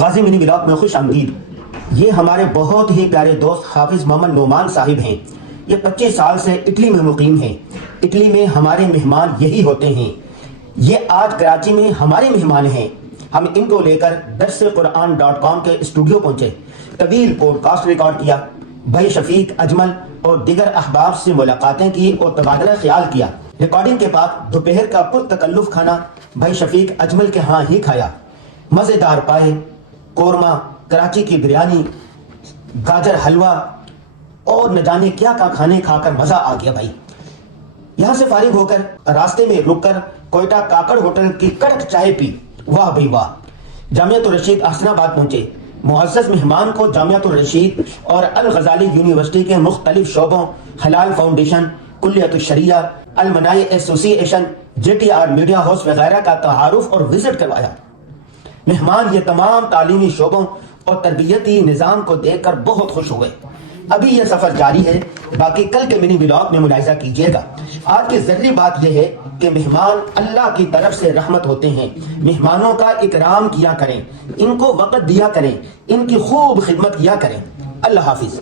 غازی منی vlog میں خوش آمدید۔ یہ ہمارے بہت ہی پیارے دوست حافظ محمد نعمان صاحب ہیں۔ یہ 25 سال سے اٹلی میں مقیم ہیں۔ اٹلی میں ہمارے مہمان یہی ہوتے ہیں۔ یہ آج کراچی میں ہمارے مہمان ہیں۔ ہم ان کو لے کر درسقرآن.com کے اسٹوڈیو پہنچے، طویل پوڈ کاسٹ ریکارڈ کیا، بھائی شفیق اجمل اور دیگر احباب سے ملاقاتیں کی اور تبادلہ خیال کیا۔ ریکارڈنگ کے بعد دوپہر کا پرتکلف کھانا بھائی شفیق اجمل کے ہاں ہی کھایا۔ مزیدار پائے، قورمہ، کراچی کی بریانی، گاجر حلوہ اور نہ جانے کیا کھانے کھا کر مزہ آ گیا بھائی۔ یہاں سے فارغ ہو کر راستے میں رک کر کوئٹہ کاکڑ ہوٹل کی کڑک چائے پی۔ واہ بھائی واہ۔ جامعۃ الرشید احسن آباد پہنچے۔ معزز مہمان کو جامعۃ الرشید اور الغزالی یونیورسٹی کے مختلف شعبوں، حلال فاؤنڈیشن، کلیت الشریعہ، المنائی ایسوسی ایشن، JTR میڈیا ہاؤس وغیرہ کا تعارف اور وزٹ کروایا۔ مہمان یہ تمام تعلیمی شعبوں اور تربیتی نظام کو دیکھ کر بہت خوش ہوئے۔ ابھی یہ سفر جاری ہے، باقی کل کے منی ولاگ میں ملاحظہ کیجیے گا۔ آج کی ضروری بات یہ ہے کہ مہمان اللہ کی طرف سے رحمت ہوتے ہیں۔ مہمانوں کا اکرام کیا کریں، ان کو وقت دیا کریں، ان کی خوب خدمت کیا کریں۔ اللہ حافظ۔